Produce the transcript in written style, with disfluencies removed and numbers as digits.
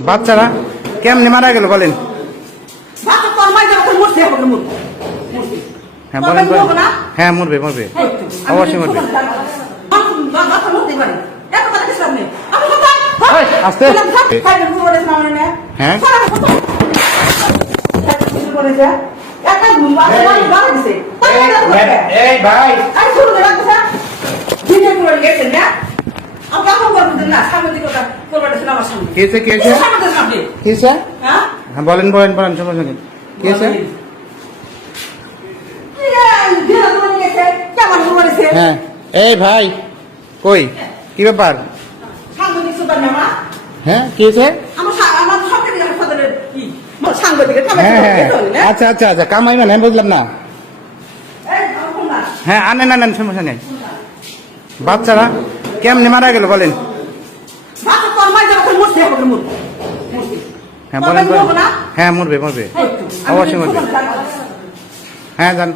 বাচ্চারা কেমনে মারা গেল বলেন? হ্যাঁ বলেন বলেন। হ্যাঁ মরবে মরবে, অবশ্যই মরবে। আস্তে। হ্যাঁ বলেন বলেন বলেন সমস্যা নেই। কি হয়েছে? হ্যাঁ এই ভাই কই কি ব্যাপার? হ্যাঁ কি হয়েছে? আচ্ছা আচ্ছা আচ্ছা কামাই মানে বুঝলাম না। হ্যাঁ আনেন আনেন সমস্যা নেই। বাচ্চারা কেমনে মারা গেল বলেন? হ্যাঁ বলেন বলেন। হ্যাঁ মরবে মরবে, অবশ্যই মরবে। হ্যাঁ জান।